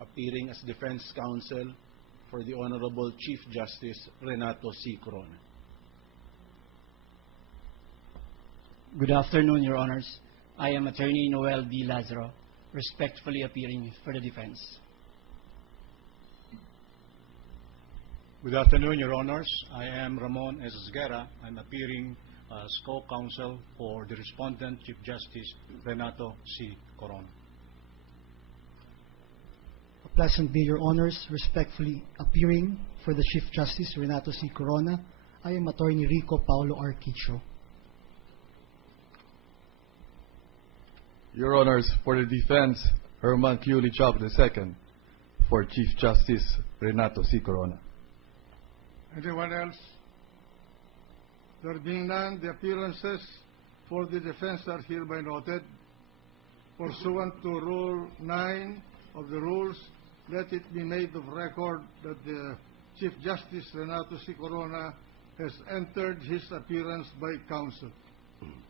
Appearing as defense counsel for the Honorable Chief Justice Renato C. Corona. Good afternoon, Your Honors. I am Attorney Noel D. Lazaro, respectfully appearing for the defense. Good afternoon, Your Honors. I am Ramon S. Esguerra. I'm appearing as co-counsel for the respondent, Chief Justice Renato C. Corona. A pleasant day, Your Honors. Respectfully appearing for the Chief Justice Renato C. Corona, I am Attorney Rico Paulo Arquicho. Your Honors, for the defense, Herman Q. Lichab II, for Chief Justice Renato C. Corona. Anyone else? There being none, the appearances for the defense are hereby noted. Pursuant to Rule 9 of the rules, let it be made of record that the Chief Justice Renato C. Corona has entered his appearance by counsel,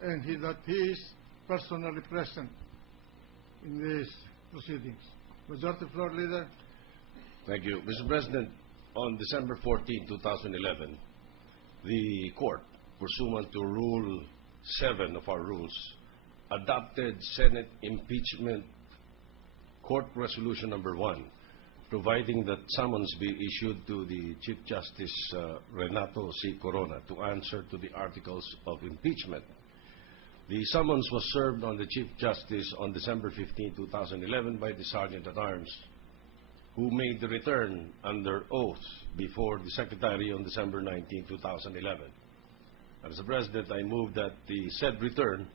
and that he is personally present in these proceedings. Majority Floor Leader. Thank you. Mr. President, on December 14, 2011, the court, pursuant to Rule 7 of our rules, adopted Senate Impeachment Court Resolution Number 1, providing that summons be issued to the Chief Justice Renato C. Corona to answer to the articles of impeachment. The summons was served on the Chief Justice on December 15, 2011 by the Sergeant at Arms, who made the return under oath before the Secretary on December 19, 2011. As the President, I move that the said return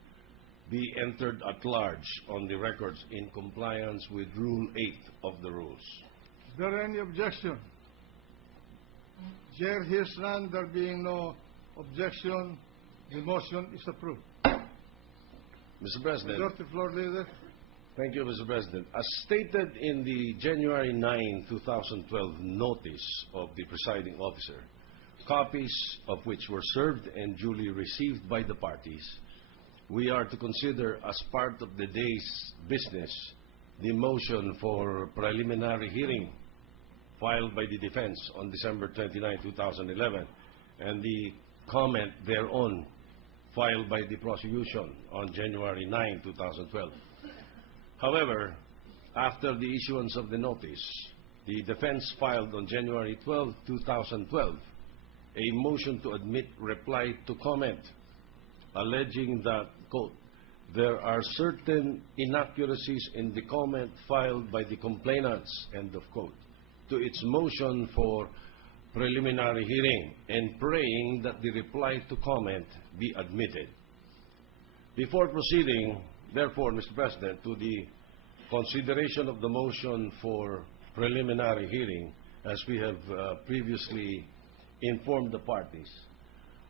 be entered at large on the records in compliance with Rule 8 of the rules. Is there any objection? Chair hears none. There being no objection, the motion is approved. Mr. President. Majority Floor Leader. Thank you, Mr. President. As stated in the January 9, 2012 notice of the presiding officer, copies of which were served and duly received by the parties, we are to consider as part of the day's business the motion for preliminary hearing filed by the defense on December 29, 2011, and the comment thereon filed by the prosecution on January 9, 2012. However, after the issuance of the notice, the defense filed on January 12, 2012, a motion to admit reply to comment, alleging that, quote, there are certain inaccuracies in the comment filed by the complainants, end of quote, to its motion for preliminary hearing, and praying that the reply to comment be admitted. Before proceeding, therefore, Mr. President, to the consideration of the motion for preliminary hearing, as we have previously informed the parties,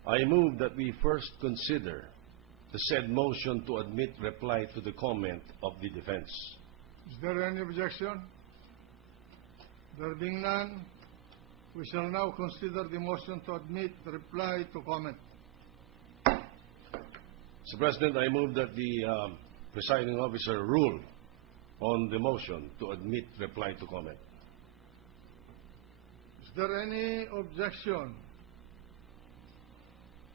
I move that we first consider the said motion to admit reply to the comment of the defense. Is there any objection? There being none, we shall now consider the motion to admit reply to comment. Mr. President, I move that the presiding officer rule on the motion to admit reply to comment. Is there any objection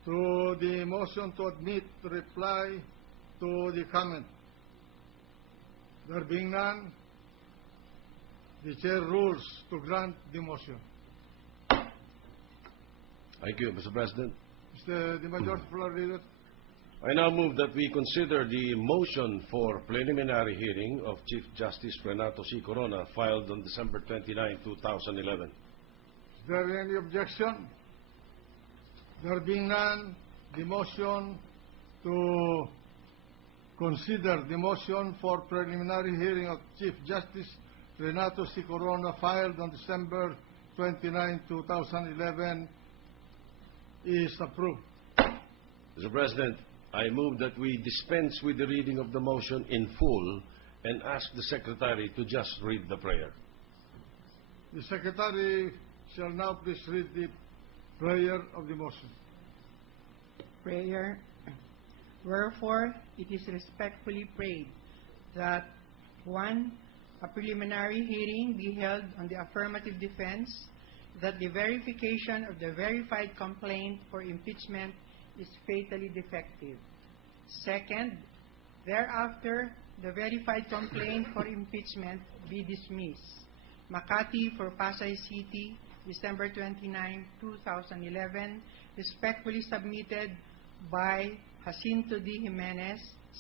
to the motion to admit reply to the comment? There being none, the chair rules to grant the motion. Thank you, Mr. President. Mr. the Majority Floor Leader. I now move that we consider the motion for preliminary hearing of Chief Justice Renato C. Corona filed on December 29, 2011. Is there any objection? There being none, the motion to consider the motion for preliminary hearing of Chief Justice Renato C. Corona filed on December 29, 2011 is approved. Mr. President, I move that we dispense with the reading of the motion in full and ask the Secretary to just read the prayer. The Secretary shall now please read the prayer of the motion. Prayer. Wherefore, it is respectfully prayed that 1. A preliminary hearing be held on the affirmative defense that the verification of the verified complaint for impeachment is fatally defective. 2nd, thereafter, the verified complaint for impeachment be dismissed. Makati for Pasay City, December 29, 2011, respectfully submitted by Jacinto D. Jimenez,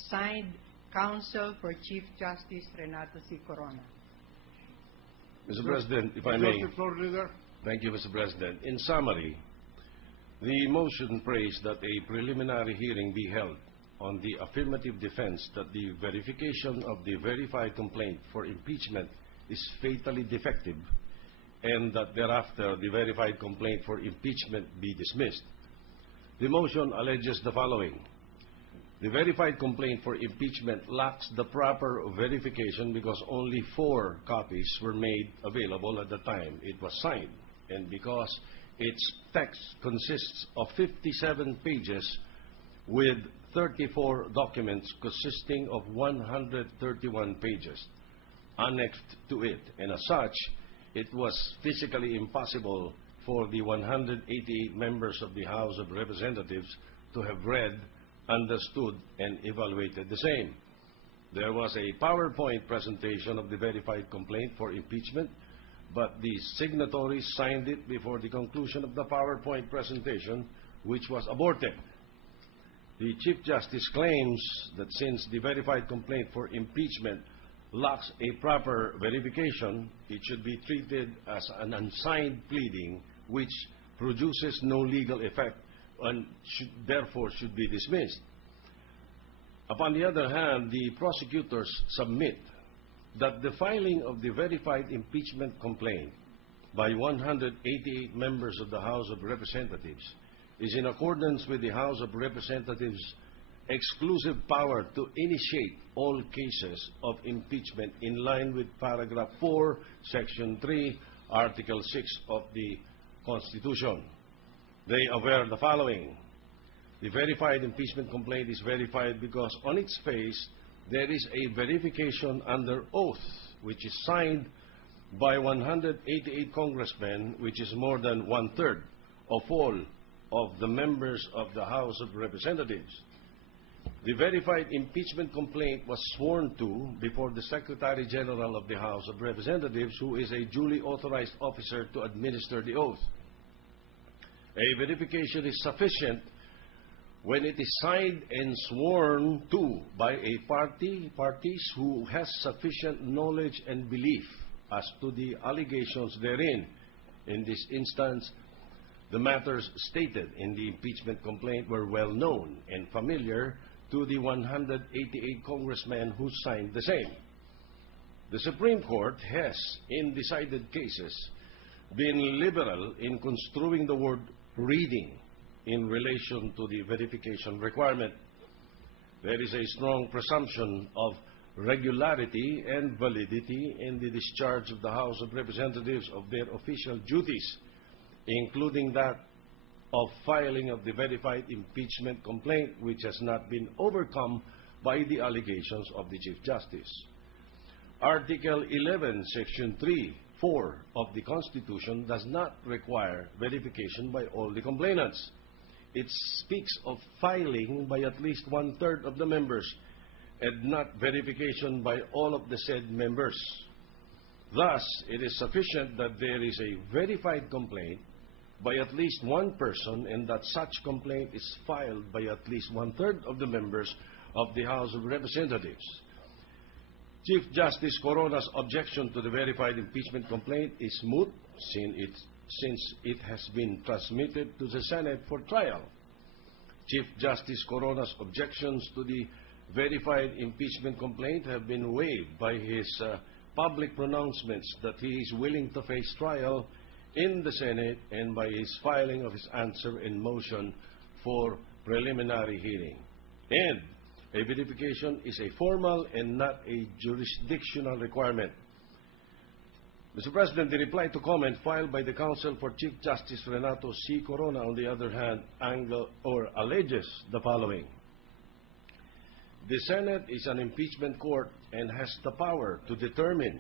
signed Counsel for Chief Justice Renato C. Corona. Mr. President, if I may. The floor, Leader. Thank you, Mr. President. In summary, the motion prays that a preliminary hearing be held on the affirmative defense that the verification of the verified complaint for impeachment is fatally defective, and that thereafter the verified complaint for impeachment be dismissed. The motion alleges the following. The verified complaint for impeachment lacks the proper verification because only 4 copies were made available at the time it was signed, and because its text consists of 57 pages with 34 documents consisting of 131 pages annexed to it, and as such, it was physically impossible for the 188 members of the House of Representatives to have read, understood, and evaluated the same. There was a PowerPoint presentation of the verified complaint for impeachment, but the signatories signed it before the conclusion of the PowerPoint presentation, which was aborted. The Chief Justice claims that since the verified complaint for impeachment lacks a proper verification, it should be treated as an unsigned pleading which produces no legal effect and therefore should be dismissed. Upon the other hand, the prosecutors submit that the filing of the verified impeachment complaint by 188 members of the House of Representatives is in accordance with the House of Representatives' exclusive power to initiate all cases of impeachment in line with paragraph 4, section 3, article 6 of the Constitution. They aver the following. The verified impeachment complaint is verified because on its face there is a verification under oath which is signed by 188 congressmen, which is more than 1/3 of all of the members of the House of Representatives. The verified impeachment complaint was sworn to before the Secretary General of the House of Representatives, who is a duly authorized officer to administer the oath. A verification is sufficient when it is signed and sworn to by a parties who has sufficient knowledge and belief as to the allegations therein. In this instance, the matters stated in the impeachment complaint were well known and familiar to the 188 congressmen who signed the same. The Supreme Court has, in decided cases, been liberal in construing the word reading in relation to the verification requirement. There is a strong presumption of regularity and validity in the discharge of the House of Representatives of their official duties, including that of filing of the verified impeachment complaint, which has not been overcome by the allegations of the Chief Justice. Article 11, Section 3(4) of the Constitution does not require verification by all the complainants. It speaks of filing by at least 1/3 of the members and not verification by all of the said members. Thus, it is sufficient that there is a verified complaint by at least one person and that such complaint is filed by at least 1/3 of the members of the House of Representatives. Chief Justice Corona's objection to the verified impeachment complaint is moot since it has been transmitted to the Senate for trial. Chief Justice Corona's objections to the verified impeachment complaint have been waived by his public pronouncements that he is willing to face trial in the Senate and by his filing of his answer in motion for preliminary hearing. And a verification is a formal and not a jurisdictional requirement. Mr. President, the reply to comment filed by the counsel for Chief Justice Renato C. Corona, on the other hand, alleges the following. The Senate is an impeachment court and has the power to determine